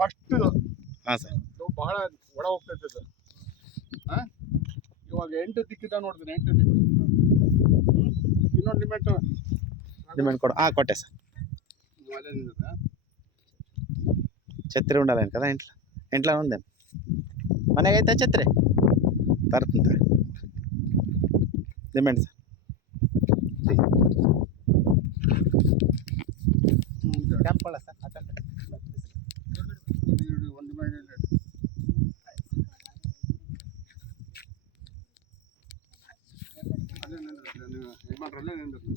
First ಹಾಂ sir. ಬಹಳ ಒಳ ಹೋಗ್ತೈತೆ ಇದು. ಇವಾಗ 8 ದಿಕ್ಕಿದ ನೋಡಿದ್ರೆ 8 ದಿಕ್ಕು. ಇನ್ನೊಂದು ಡಿಮ್ಯಾಂಡ್ ಕೊಡು. కొట్టే సార్. ఛత్రి ఉండాలని కదా ఇంట్లో. ఇంట్లో ఉంది మనకైతే ఛత్రి తరుతుంది. Demand sir. ಕ್ಯಾಂಪಲ್ಲ ಸರ್. ಒಂದು ಮಾಡಿ ಅಲ್ಲೇ ನಿಂದ್ರಲ್ಲ ನೀವು ಇದು ಮಾಡ್ರಲ್ಲೇ ನಿಂದ್ರಲ್ಲ.